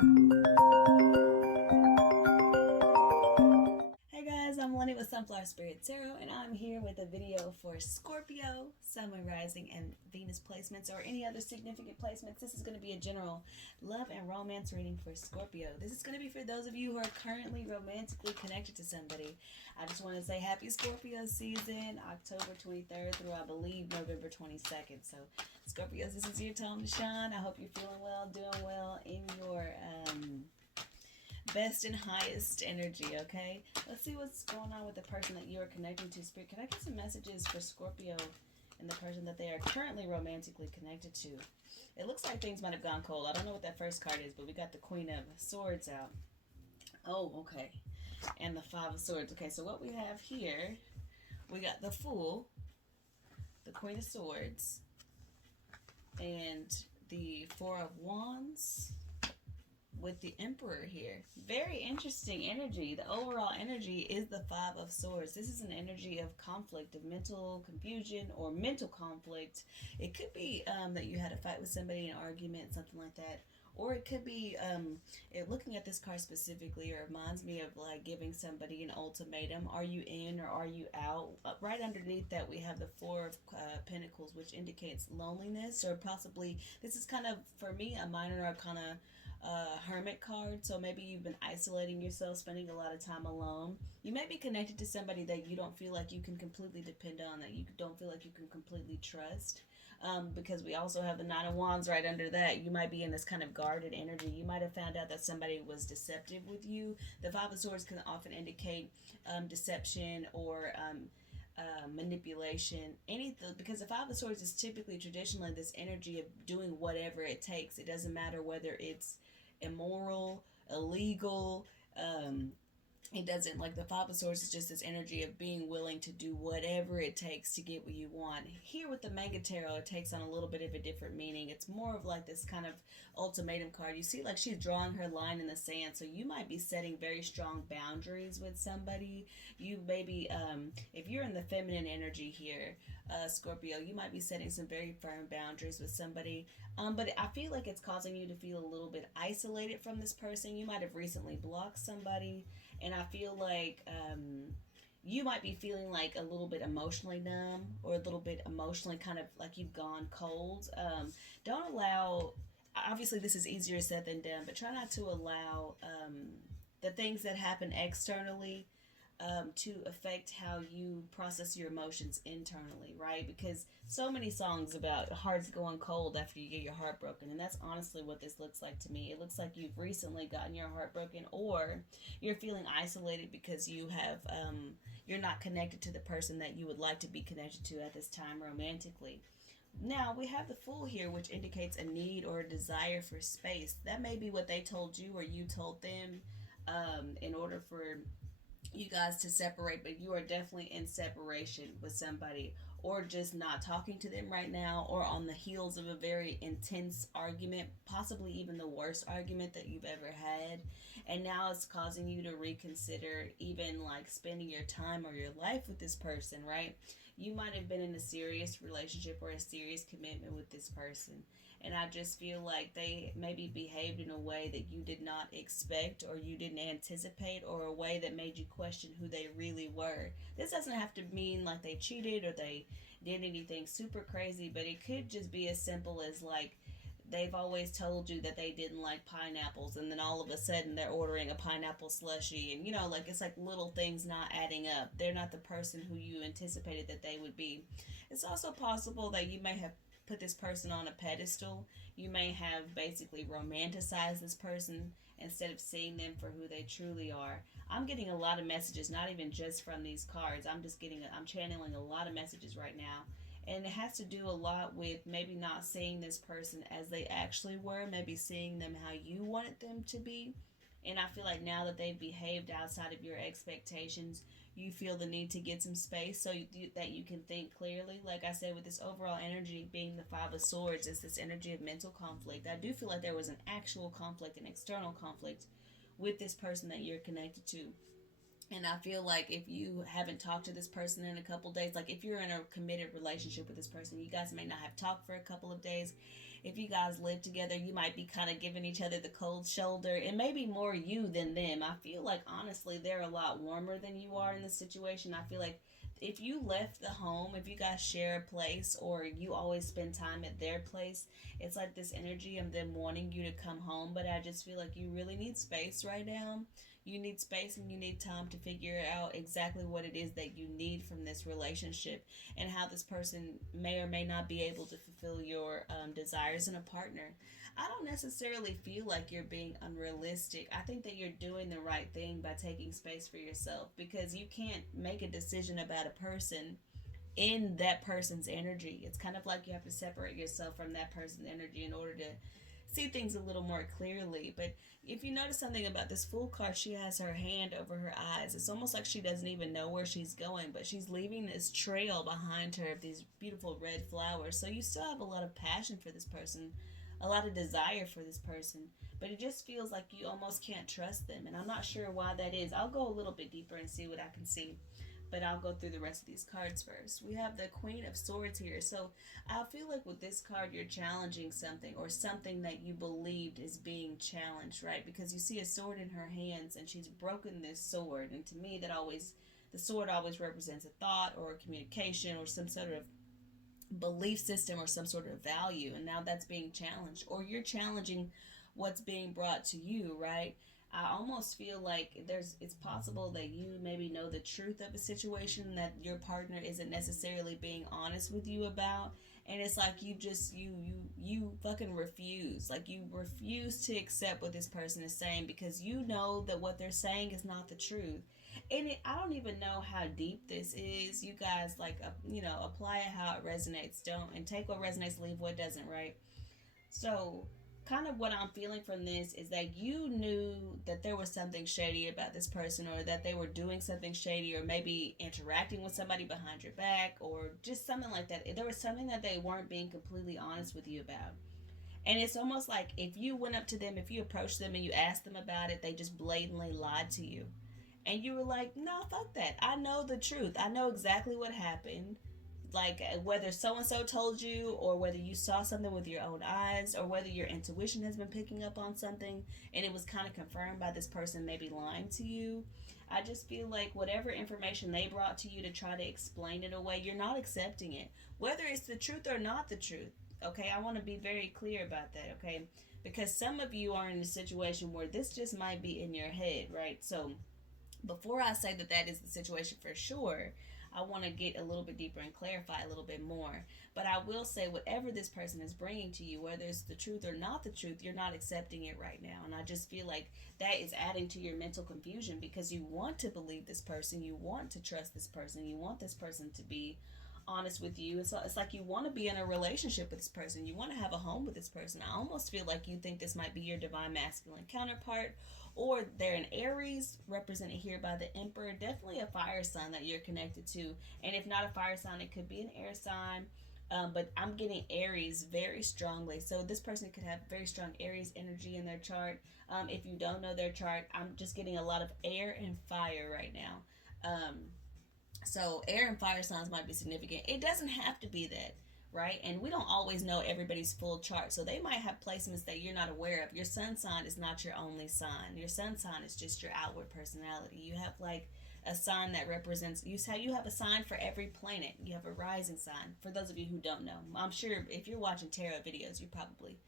Hey guys, I'm Lynnie with Sunflower Spirit Tarot, and I'm here with a video for Scorpio, Sun, Moon, Rising, and Venus placements, or any other significant placements. This is going to be a general love and romance reading for Scorpio. This is going to be for those of you who are currently romantically connected to somebody. I just want to say happy Scorpio season, October 23rd through, I believe, November 22nd. So, Scorpios, this is your time to shine. I hope you're feeling well, doing well in your best and highest energy, okay? Let's see what's going on with the person that you are connecting to. Spirit, can I get some messages for Scorpio and the person that they are currently romantically connected to? It looks like things might have gone cold. I don't know what that first card is, but we got the Queen of Swords out. Oh, okay. And the Five of Swords. Okay, so what we have here, we got the Fool, the Queen of Swords, and the Four of Wands with the Emperor here. Very interesting energy. The overall energy is the Five of Swords. This is an energy of conflict, of mental confusion or mental conflict. It could be that you had a fight with somebody, an argument, something like that. Or it could be, looking at this card specifically, it reminds me of like giving somebody an ultimatum. Are you in or are you out? Right underneath that, we have the Four of Pentacles, which indicates loneliness, or possibly, this is kind of, for me, a minor arcana hermit card. So maybe you've been isolating yourself, spending a lot of time alone. You may be connected to somebody that you don't feel like you can completely depend on, that you don't feel like you can completely trust. Because we also have the Nine of Wands right under that. You might be in this kind of guarded energy. You might have found out that somebody was deceptive with you. The Five of Swords can often indicate deception or manipulation, anything, because the Five of Swords is typically traditionally this energy of doing whatever it takes. It doesn't matter whether it's immoral, illegal. It doesn't, like, the Five of Swords is just this energy of being willing to do whatever it takes to get what you want. Here with the Mega Tarot, it takes on a little bit of a different meaning. It's more of like this kind of ultimatum card. You see, like, she's drawing her line in the sand, so you might be setting very strong boundaries with somebody. You maybe, if you're in the feminine energy here, Scorpio, you might be setting some very firm boundaries with somebody. But I feel like it's causing you to feel a little bit isolated from this person. You might have recently blocked somebody, and I feel like you might be feeling like a little bit emotionally numb, or a little bit emotionally kind of like you've gone cold. Don't allow, obviously this is easier said than done, but try not to allow the things that happen externally to affect how you process your emotions internally, right? Because so many songs about hearts going cold after you get your heart broken, and that's honestly what this looks like to me. It looks like you've recently gotten your heart broken, or you're feeling isolated because you're not connected to the person that you would like to be connected to at this time romantically. Now, we have the Fool here, which indicates a need or a desire for space. That may be what they told you or you told them, in order for you guys to separate, but you are definitely in separation with somebody, or just not talking to them right now, or on the heels of a very intense argument, possibly even the worst argument that you've ever had. And now it's causing you to reconsider even like spending your time or your life with this person, right? You might have been in a serious relationship or a serious commitment with this person, and I just feel like they maybe behaved in a way that you did not expect or you didn't anticipate, or a way that made you question who they really were. This doesn't have to mean like they cheated or they did anything super crazy, but it could just be as simple as like they've always told you that they didn't like pineapples, and then all of a sudden they're ordering a pineapple slushie, and like it's like little things not adding up. They're not the person who you anticipated that they would be. It's also possible that you may have put this person on a pedestal. You may have basically romanticized this person instead of seeing them for who they truly are. I'm getting a lot of messages, not even just from these cards. I'm channeling a lot of messages right now. And it has to do a lot with maybe not seeing this person as they actually were, maybe seeing them how you wanted them to be. And I feel like now that they've behaved outside of your expectations, you feel the need to get some space that you can think clearly. Like I said, with this overall energy being the Five of Swords, it's this energy of mental conflict. I do feel like there was an actual conflict, an external conflict with this person that you're connected to. And I feel like if you haven't talked to this person in a couple days, like if you're in a committed relationship with this person, you guys may not have talked for a couple of days. if you guys live together, you might be kind of giving each other the cold shoulder. It may be more you than them. I feel like honestly they're a lot warmer than you are in this situation. I feel like if you left the home, if you guys share a place or you always spend time at their place, it's like this energy of them wanting you to come home. But I just feel like you really need space right now. You need space and you need time to figure out exactly what it is that you need from this relationship and how this person may or may not be able to fulfill your desires in a partner. I don't necessarily feel like you're being unrealistic. I think that you're doing the right thing by taking space for yourself because you can't make a decision about a person in that person's energy. It's kind of like you have to separate yourself from that person's energy in order to see things a little more clearly. But if you notice something about this Fool card, she has her hand over her eyes. It's almost like she doesn't even know where she's going, but she's leaving this trail behind her of these beautiful red flowers. So you still have a lot of passion for this person, a lot of desire for this person, but it just feels like you almost can't trust them. And I'm not sure why that is. I'll go a little bit deeper and see what I can see, but I'll go through the rest of these cards first. We have the Queen of Swords here. So I feel like with this card, you're challenging something or something that you believed is being challenged, right? Because you see a sword in her hands and she's broken this sword. And to me, that always, the sword always represents a thought or a communication or some sort of belief system or some sort of value. And now that's being challenged, or you're challenging what's being brought to you, right? I almost feel like it's possible that you maybe know the truth of a situation that your partner isn't necessarily being honest with you about, and it's like you just you fucking refuse. Like you refuse to accept what this person is saying because you know that what they're saying is not the truth. And I don't even know how deep this is. You guys like apply it how it resonates. Don't and take what resonates, leave what doesn't, right? So kind of what I'm feeling from this is that you knew that there was something shady about this person, or that they were doing something shady, or maybe interacting with somebody behind your back, or just something like that. There was something that they weren't being completely honest with you about. And it's almost like if you went up to them, if you approached them and you asked them about it, they just blatantly lied to you. And you were like, no, fuck that. I know the truth. I know exactly what happened. Like whether so and so told you, or whether you saw something with your own eyes, or whether your intuition has been picking up on something and it was kind of confirmed by this person maybe lying to you. I just feel like whatever information they brought to you to try to explain it away, you're not accepting it, whether it's the truth or not the truth. Okay, I want to be very clear about that. Okay, because some of you are in a situation where this just might be in your head, right? So before I say that that is the situation for sure, I want to get a little bit deeper and clarify a little bit more. But I will say, whatever this person is bringing to you, whether it's the truth or not the truth, you're not accepting it right now. And I just feel like that is adding to your mental confusion because you want to believe this person, you want to trust this person, you want this person to be honest with you. It's like you want to be in a relationship with this person. You want to have a home with this person. I almost feel like you think this might be your divine masculine counterpart, or they're an Aries, represented here by the Emperor. Definitely a fire sign that you're connected to. And if not a fire sign, it could be an air sign. But I'm getting Aries very strongly. So this person could have very strong Aries energy in their chart. If you don't know their chart, I'm just getting a lot of air and fire right now. So air and fire signs might be significant. It doesn't have to be that, right? And we don't always know everybody's full chart. So they might have placements that you're not aware of. Your sun sign is not your only sign. Your sun sign is just your outward personality. You have like a sign that represents you have a sign for every planet. You have a rising sign. For those of you who don't know, I'm sure if you're watching tarot videos, you probably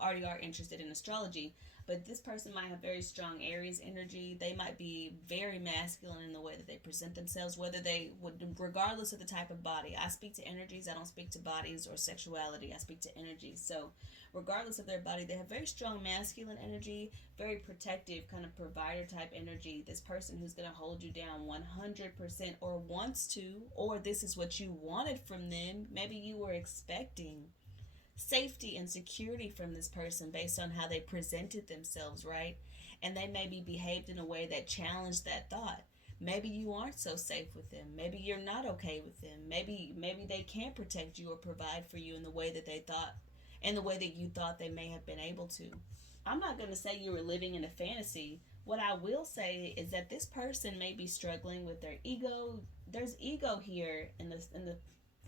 already are interested in astrology. But this person might have very strong Aries energy. They might be very masculine in the way that they present themselves, whether they would, regardless of the type of body. I speak to energies. I don't speak to bodies or sexuality. I speak to energies. So regardless of their body, they have very strong masculine energy, very protective, kind of provider type energy. This person who's going to hold you down 100%, or wants to, or this is what you wanted from them. Maybe you were expecting safety and security from this person based on how they presented themselves, right? And they maybe behaved in a way that challenged that thought. Maybe you aren't so safe with them. Maybe you're not okay with them. Maybe they can't protect you or provide for you in the way that they thought, in the way that you thought they may have been able to. I'm not going to say you were living in a fantasy. What I will say is that this person may be struggling with their ego. There's ego here in the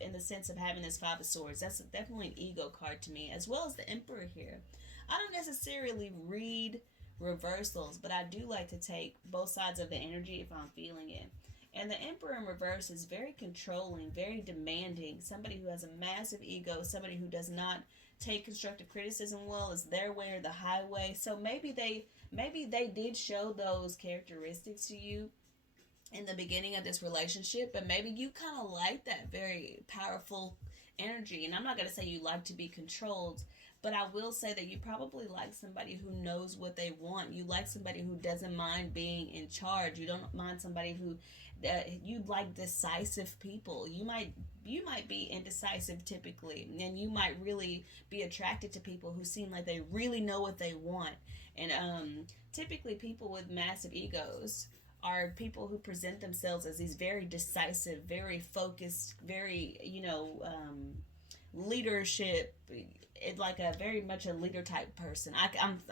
in the sense of having this Five of Swords. That's definitely an ego card to me, as well as the Emperor here. I don't necessarily read reversals, but I do like to take both sides of the energy if I'm feeling it. And the Emperor in reverse is very controlling, very demanding, somebody who has a massive ego, somebody who does not take constructive criticism well, is their way or the highway. So maybe they did show those characteristics to you in the beginning of this relationship, but maybe you kind of like that very powerful energy. And I'm not going to say you like to be controlled, but I will say that you probably like somebody who knows what they want. You like somebody who doesn't mind being in charge. You don't mind somebody who you like decisive people. You might be indecisive typically, and you might really be attracted to people who seem like they really know what they want. And typically people with massive egos are people who present themselves as these very decisive, very focused, very, leadership, like a very much a leader type person.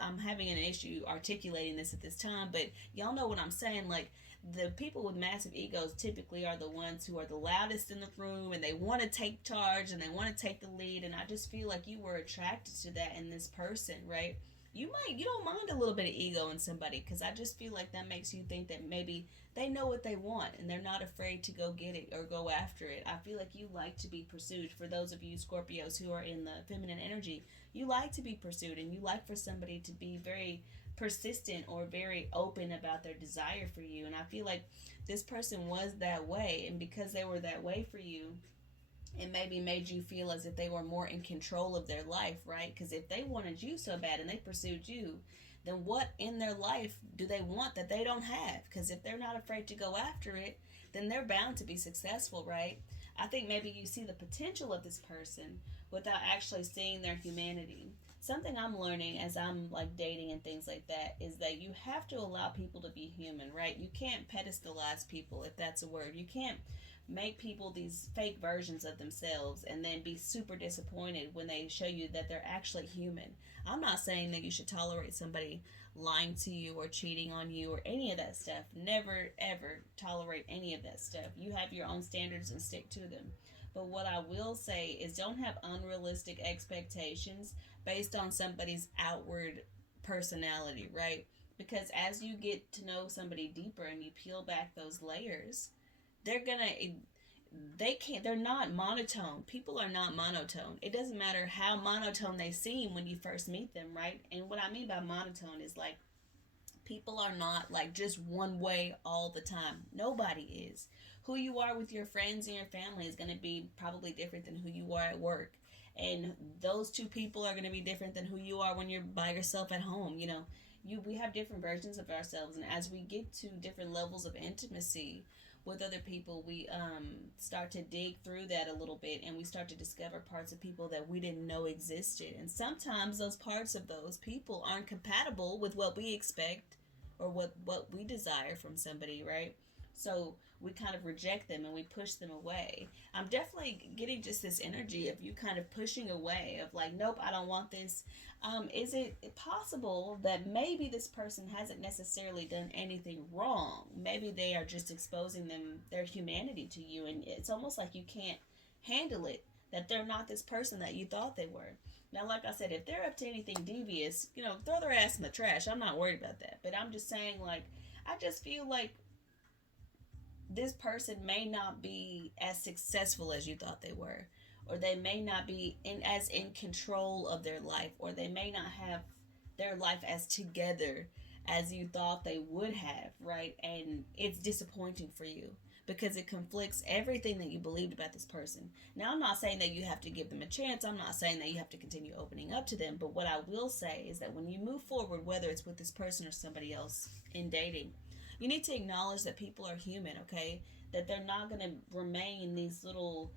I'm having an issue articulating this at this time, but y'all know what I'm saying. Like, the people with massive egos typically are the ones who are the loudest in the room, and they want to take charge and they want to take the lead. And I just feel like you were attracted to that in this person, right? You don't mind a little bit of ego in somebody, because I just feel like that makes you think that maybe they know what they want and they're not afraid to go get it or go after it. I feel like you like to be pursued. For those of you Scorpios who are in the feminine energy, you like to be pursued, and you like for somebody to be very persistent or very open about their desire for you. And I feel like this person was that way, and because they were that way for you, it maybe made you feel as if they were more in control of their life, right? Because if they wanted you so bad and they pursued you, then what in their life do they want that they don't have? Because if they're not afraid to go after it, then they're bound to be successful, right? I think maybe you see the potential of this person without actually seeing their humanity. Something I'm learning as I'm like dating and things like that is that you have to allow people to be human, right? You can't pedestalize people, if that's a word. You can't make people these fake versions of themselves and then be super disappointed when they show you that they're actually human. I'm not saying that you should tolerate somebody lying to you or cheating on you or any of that stuff. Never ever tolerate any of that stuff. You have your own standards and stick to them. But what I will say is, don't have unrealistic expectations based on somebody's outward personality, right? Because as you get to know somebody deeper and you peel back those layers, they're gonna they're not monotone. People are not monotone. It doesn't matter how monotone they seem when you first meet them, right? And what I mean by monotone is like, people are not like just one way all the time. Nobody is. Who you are with your friends and your family is going to be probably different than who you are at work. And those two people are going to be different than who you are when you're by yourself at home. We have different versions of ourselves, and as we get to different levels of intimacy with other people, we start to dig through that a little bit, and we start to discover parts of people that we didn't know existed. And sometimes those parts of those people aren't compatible with what we expect or what we desire from somebody, right? So we kind of reject them and we push them away. I'm definitely getting just this energy of you kind of pushing away, of like, nope, I don't want this. Is it possible that maybe this person hasn't necessarily done anything wrong? Maybe they are just exposing their humanity to you, and it's almost like you can't handle it, that they're not this person that you thought they were. Now, like I said, if they're up to anything devious, throw their ass in the trash. I'm not worried about that. But I'm just saying, like, I just feel like this person may not be as successful as you thought they were, or they may not be as in control of their life, or they may not have their life as together as you thought they would have, right? And it's disappointing for you because it conflicts everything that you believed about this person. Now, I'm not saying that you have to give them a chance. I'm not saying that you have to continue opening up to them. But what I will say is that when you move forward, whether it's with this person or somebody else in dating, you need to acknowledge that people are human, okay? That they're not going to remain these little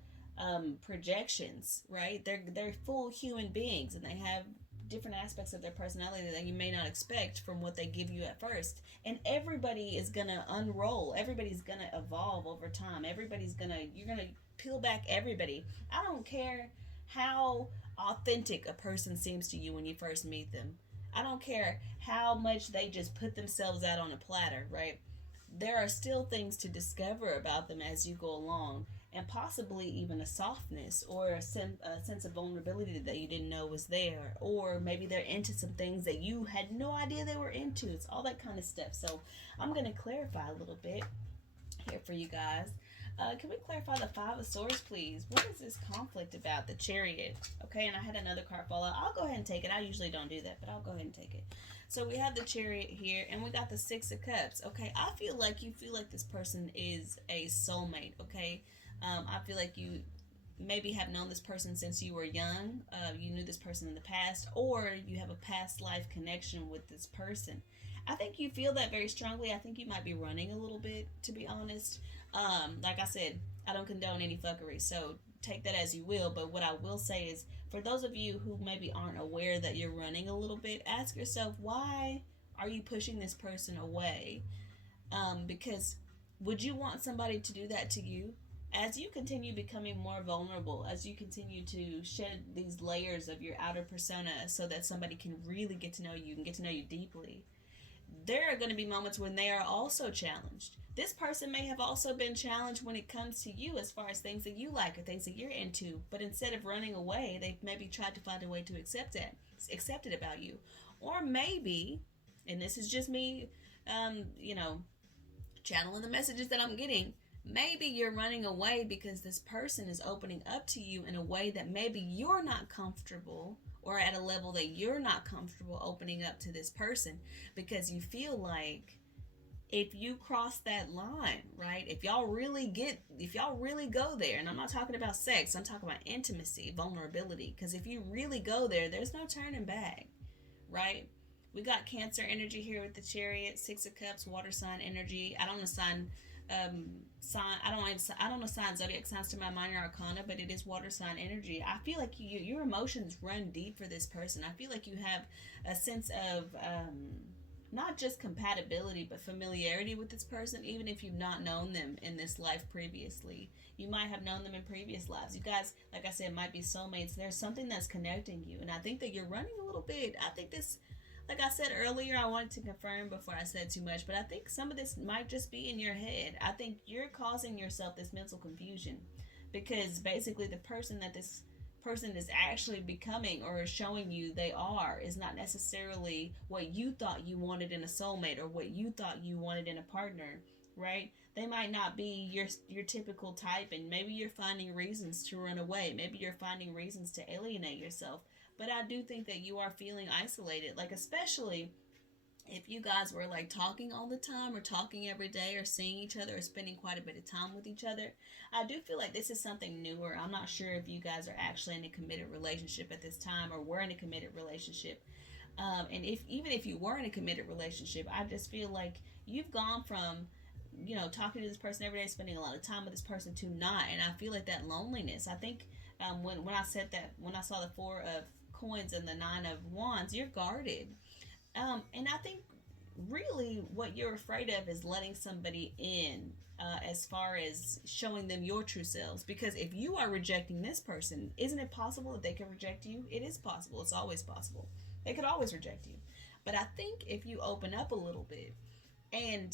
projections, right? They're full human beings, and they have different aspects of their personality that you may not expect from what they give you at first. And everybody is going to unroll. Everybody's going to evolve over time. You're going to peel back everybody. I don't care how authentic a person seems to you when you first meet them. I don't care how much they just put themselves out on a platter, right? There are still things to discover about them as you go along. and possibly even a softness or a sense of vulnerability that you didn't know was there, or maybe they're into some things that you had no idea they were into. It's all that kind of stuff. So I'm going to clarify a little bit here for you guys. Can we clarify the Five of Swords, please? What is this conflict about? The Chariot. Okay, and I had another card fall out. I'll go ahead and take it. I usually don't do that, but I'll go ahead and take it. So we have the Chariot here, and we got the Six of Cups. Okay, I feel like you feel like this person is a soulmate. Okay, I feel like you maybe have known this person since you were young. You knew this person in the past, or you have a past life connection with this person. I think you feel that very strongly. I think you might be running a little bit, to be honest. Like I said, I don't condone any fuckery, so take that as you will. But what I will say is, for those of you who maybe aren't aware that you're running a little bit, ask yourself, why are you pushing this person away? Because would you want somebody to do that to you? As you continue becoming more vulnerable, as you continue to shed these layers of your outer persona so that somebody can really get to know you and get to know you deeply, there are going to be moments when they are also challenged. This person may have also been challenged when it comes to you as far as things that you like or things that you're into, but instead of running away, they've maybe tried to find a way to accept it about you. Or maybe, and this is just me, you know, channeling the messages that I'm getting, maybe you're running away because this person is opening up to you in a way that maybe you're not comfortable, or at a level that you're not comfortable opening up to this person, because you feel like if you cross that line, right? If y'all really go there, and I'm not talking about sex, I'm talking about intimacy, vulnerability, because if you really go there, there's no turning back, right? We got Cancer energy here with the Chariot, Six of Cups, water sign energy. I don't assign I don't assign zodiac signs to my minor arcana, but it is water sign energy. I feel like your emotions run deep for this person. I feel like you have a sense of not just compatibility but familiarity with this person, even if you've not known them in this life previously. You might have known them in previous lives. You guys, like I said, might be soulmates. There's something that's connecting you, and I think that you're running a little bit. I think this, like I said earlier, I wanted to confirm before I said too much, but I think some of this might just be in your head. I think you're causing yourself this mental confusion, because basically the person that this person is actually becoming or showing you they are is not necessarily what you thought you wanted in a soulmate or what you thought you wanted in a partner, right? They might not be your typical type, and maybe you're finding reasons to run away. Maybe you're finding reasons to alienate yourself. But I do think that you are feeling isolated, like especially if you guys were like talking all the time or talking every day or seeing each other or spending quite a bit of time with each other. I do feel like this is something newer. I'm not sure if you guys are actually in a committed relationship at this time or were in a committed relationship. And even if you were in a committed relationship, I just feel like you've gone from, you know, talking to this person every day, spending a lot of time with this person, to not. And I feel like that loneliness, I think when I said that, when I saw the Four of Coins and the Nine of Wands, you're guarded. And I think really what you're afraid of is letting somebody in, as far as showing them your true selves. Because if you are rejecting this person, isn't it possible that they could reject you? It is possible. It's always possible. They could always reject you. But I think if you open up a little bit and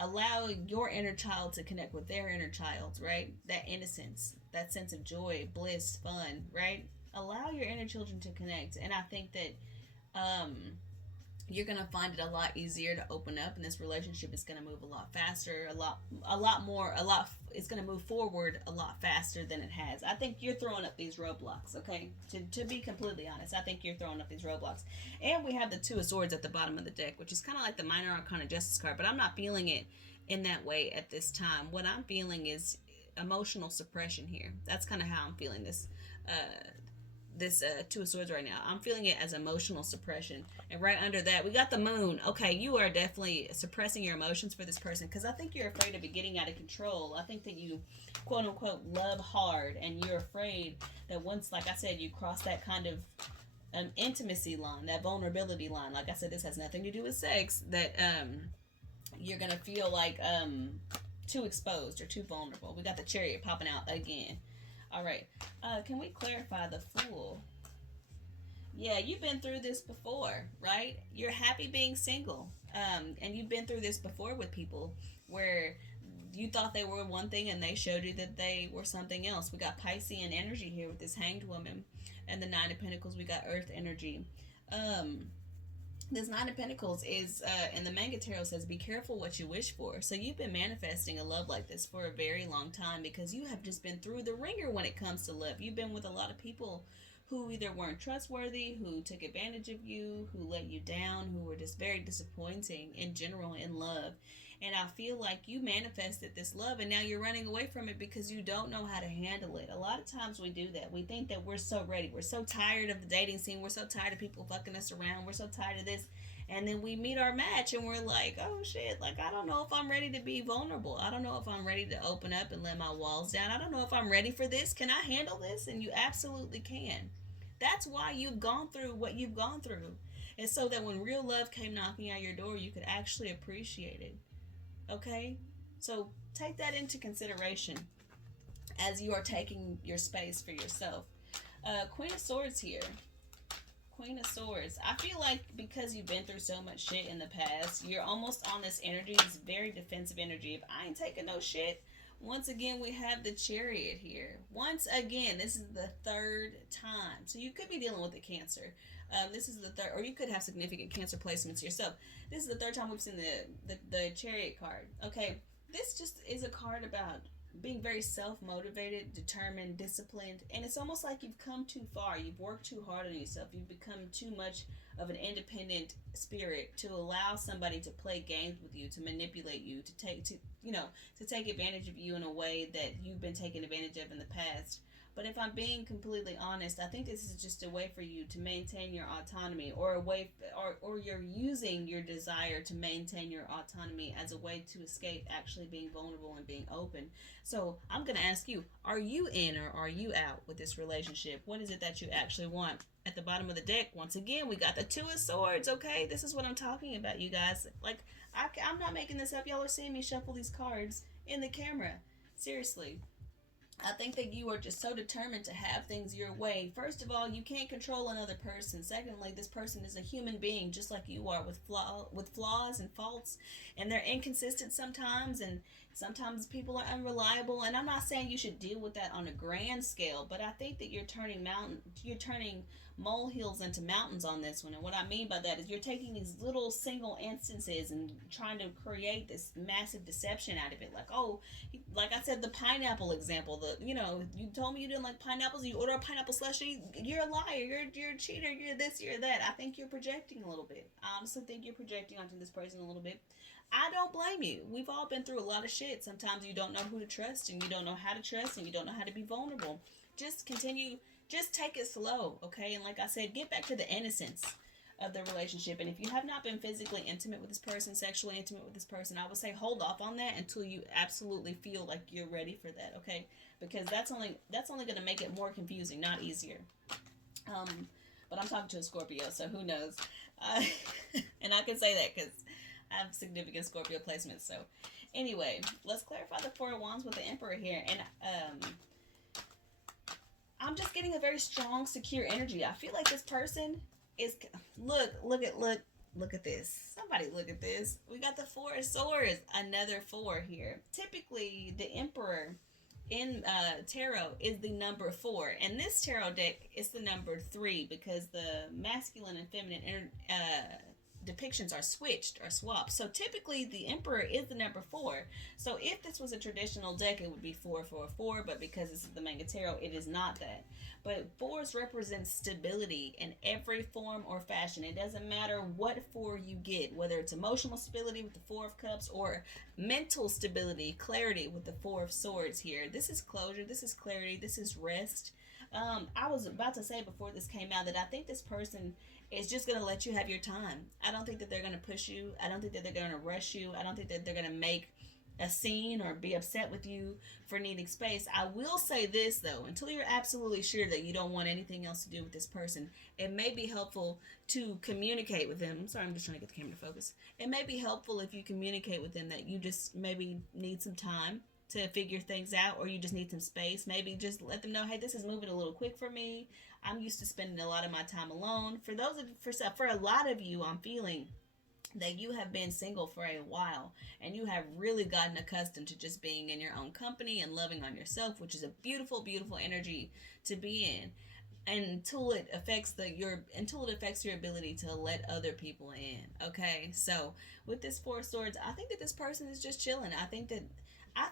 allow your inner child to connect with their inner child, right? That innocence, that sense of joy, bliss, fun, right? Allow your inner children to connect. And I think that you're going to find it a lot easier to open up, and this relationship is going to move a lot faster, it's going to move forward a lot faster than it has. I think you're throwing up these roadblocks, okay? To be completely honest, I think you're throwing up these roadblocks. And we have the Two of Swords at the bottom of the deck, which is kind of like the minor arcana justice card, but I'm not feeling it in that way at this time. What I'm feeling is emotional suppression here. That's kind of how I'm feeling this Two of Swords right now. I'm feeling it as emotional suppression. And right under that, we got the Moon. Okay, you are definitely suppressing your emotions for this person, because I think you're afraid of it getting out of control. I think that you, quote unquote, love hard, and you're afraid that once, like I said, you cross that kind of intimacy line, that vulnerability line. Like I said, this has nothing to do with sex, that you're going to feel like too exposed or too vulnerable. We got the Chariot popping out again. All right. Can we clarify the Fool? Yeah, you've been through this before, right? You're happy being single. And you've been through this before with people where you thought they were one thing and they showed you that they were something else. We got Piscean energy here with this hanged woman. And the Nine of Pentacles, we got Earth energy. Um, this Nine of Pentacles is, and the Manga Tarot says, be careful what you wish for. So you've been manifesting a love like this for a very long time because you have just been through the ringer when it comes to love. You've been with a lot of people who either weren't trustworthy, who took advantage of you, who let you down, who were just very disappointing in general in love. And I feel like you manifested this love and now you're running away from it because you don't know how to handle it. A lot of times we do that. We think that we're so ready. We're so tired of the dating scene. We're so tired of people fucking us around. We're so tired of this. And then we meet our match and we're like, oh shit, like I don't know if I'm ready to be vulnerable. I don't know if I'm ready to open up and let my walls down. I don't know if I'm ready for this. Can I handle this? And you absolutely can. That's why you've gone through what you've gone through. And so that when real love came knocking at your door, you could actually appreciate it. Okay? So take that into consideration as you are taking your space for yourself. Queen of Swords here. Queen of Swords. I feel like because you've been through so much shit in the past, you're almost on this energy, this very defensive energy. If I ain't taking no shit, once again, we have the Chariot here. Once again, this is the third time. So you could be dealing with a Cancer. This is the third, or you could have significant Cancer placements yourself. This is the third time we've seen the Chariot card. Okay, this just is a card about being very self-motivated, determined, disciplined, and it's almost like you've come too far. You've worked too hard on yourself. You've become too much of an independent spirit to allow somebody to play games with you, to manipulate you, to take advantage of you in a way that you've been taken advantage of in the past. But if I'm being completely honest, I think this is just a way for you to maintain your autonomy, or a way, or you're using your desire to maintain your autonomy as a way to escape actually being vulnerable and being open. So I'm going to ask you, are you in or are you out with this relationship? What is it that you actually want? At the bottom of the deck, once again, we got the Two of Swords, okay? This is what I'm talking about, you guys. Like, I'm not making this up. Y'all are seeing me shuffle these cards in the camera. Seriously. I think that you are just so determined to have things your way. First of all, you can't control another person. Secondly, this person is a human being just like you are, with flaws and faults, and they're inconsistent sometimes, and sometimes people are unreliable. And I'm not saying you should deal with that on a grand scale, but I think that you're turning molehills into mountains on this one. And what I mean by that is you're taking these little single instances and trying to create this massive deception out of it. Like, oh, like I said, the pineapple example, you told me you didn't like pineapples, you order a pineapple slushie, you're a liar, you're a cheater, you're this, you're that. I think you're projecting a little bit. I honestly think you're projecting onto this person a little bit. I don't blame you. We've all been through a lot of shit. Sometimes you don't know who to trust, and you don't know how to trust, and you don't know how to be vulnerable. Just take it slow, okay? And like I said, get back to the innocence of the relationship. And if you have not been physically intimate with this person, sexually intimate with this person, I would say hold off on that until you absolutely feel like you're ready for that, okay? Because that's only going to make it more confusing, not easier. But I'm talking to a Scorpio, so who knows? And I can say that because I have significant Scorpio placements. So anyway, let's clarify the Four of Wands with the Emperor here. And I'm just getting a very strong, secure energy. I feel like this person is, look at this. Somebody look at this. We got the Four of Swords, another four here. Typically, the Emperor in tarot is the number 4. And this tarot deck is the number 3 because the masculine and feminine depictions are switched or swapped. So typically the Emperor is the number 4. So if this was a traditional deck, it would be 444, but because this is the Manga Tarot, it is not that. But 4s represent stability in every form or fashion. It doesn't matter what 4 you get, whether it's emotional stability with the 4 of Cups or mental stability, clarity with the 4 of Swords here. This is closure, this is clarity, this is rest. I was about to say before this came out that I think this person is just going to let you have your time. I don't think that they're going to push you. I don't think that they're going to rush you. I don't think that they're going to make a scene or be upset with you for needing space. I will say this though, until you're absolutely sure that you don't want anything else to do with this person, it may be helpful to communicate with them. I'm sorry, I'm just trying to get the camera to focus. It may be helpful if you communicate with them that you just maybe need some time to figure things out, or you just need some space. Maybe just let them know, hey, this is moving a little quick for me. I'm used to spending a lot of my time alone. For a lot of you, I'm feeling that you have been single for a while and you have really gotten accustomed to just being in your own company and loving on yourself, which is a beautiful, beautiful energy to be in, until it affects your ability to let other people in. Okay, so with this Four of Swords, I think that this person is just chilling. I think that I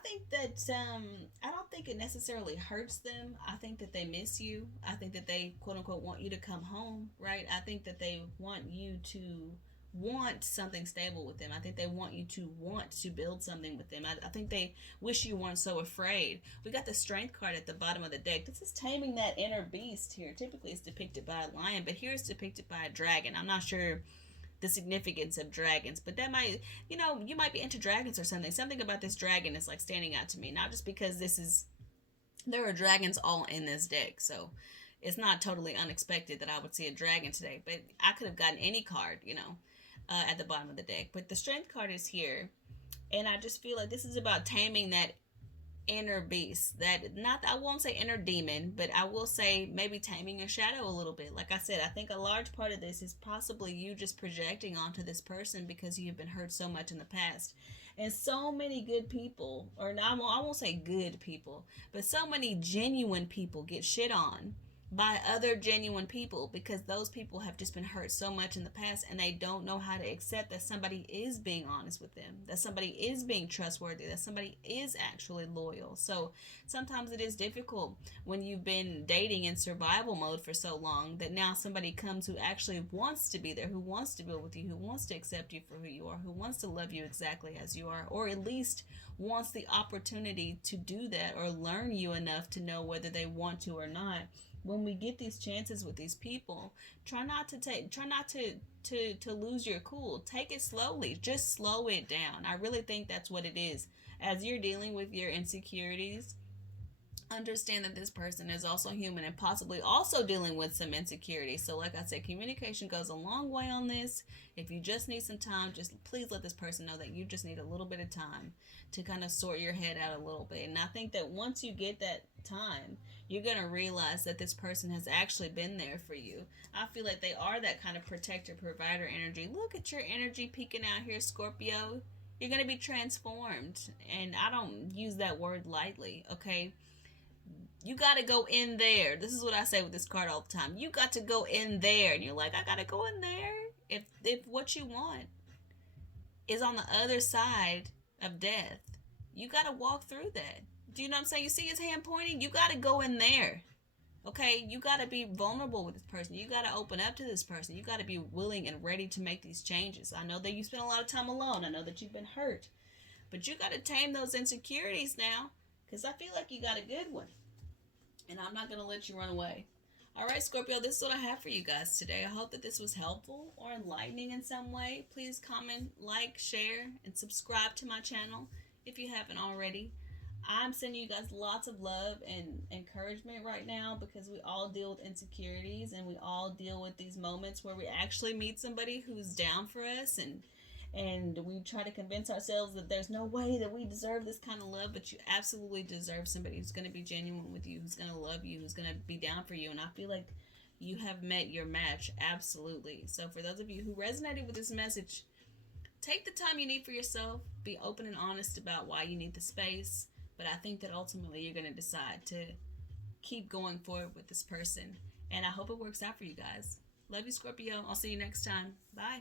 don't think it necessarily hurts them. I think that they miss you. I think that they quote unquote want you to come home, right? I think that they want you to want something stable with them. I think they want you to want to build something with them. I think they wish you weren't so afraid. We got the Strength card at the bottom of the deck. This is taming that inner beast here. Typically it's depicted by a lion, but here it's depicted by a dragon. I'm not sure the significance of dragons, but that might, you might be into dragons or something. Something about this dragon is like standing out to me, not just because there are dragons all in this deck, so it's not totally unexpected that I would see a dragon today, but I could have gotten any card, at the bottom of the deck. But the Strength card is here, and I just feel like this is about taming that inner beast. That, not, I won't say inner demon, but I will say maybe taming your shadow a little bit. Like I said, I think a large part of this is possibly you just projecting onto this person because you've been hurt so much in the past. And so many good people, or I won't say good people, but so many genuine people get shit on by other genuine people because those people have just been hurt so much in the past, and they don't know how to accept that somebody is being honest with them, that somebody is being trustworthy, that somebody is actually loyal. So sometimes it is difficult when you've been dating in survival mode for so long that now somebody comes who actually wants to be there, who wants to build with you, who wants to accept you for who you are, who wants to love you exactly as you are, or at least wants the opportunity to do that, or learn you enough to know whether they want to or not. When we get these chances with these people, try not to lose your cool. Take it slowly. Just slow it down. I really think that's what it is. As you're dealing with your insecurities, understand that this person is also human and possibly also dealing with some insecurity. So like I said, communication goes a long way on this. If you just need some time, just please let this person know that you just need a little bit of time to kind of sort your head out a little bit. And I think that once you get that time, you're going to realize that this person has actually been there for you. I feel like they are that kind of protector, provider energy. Look at your energy peeking out here, Scorpio. You're going to be transformed. And I don't use that word lightly, okay? You got to go in there. This is what I say with this card all the time. You got to go in there. And you're like, I got to go in there? If what you want is on the other side of death, you got to walk through that. Do you know what I'm saying? You see his hand pointing? You got to go in there. Okay? You got to be vulnerable with this person. You got to open up to this person. You got to be willing and ready to make these changes. I know that you spend a lot of time alone. I know that you've been hurt. But you got to tame those insecurities now, because I feel like you got a good one. And I'm not going to let you run away. All right, Scorpio, this is what I have for you guys today. I hope that this was helpful or enlightening in some way. Please comment, like, share, and subscribe to my channel if you haven't already. I'm sending you guys lots of love and encouragement right now, because we all deal with insecurities, and we all deal with these moments where we actually meet somebody who's down for us, and we try to convince ourselves that there's no way that we deserve this kind of love, but you absolutely deserve somebody who's going to be genuine with you, who's going to love you, who's going to be down for you. And I feel like you have met your match, absolutely. So for those of you who resonated with this message, take the time you need for yourself. Be open and honest about why you need the space. But I think that ultimately you're going to decide to keep going forward with this person. And I hope it works out for you guys. Love you, Scorpio. I'll see you next time. Bye.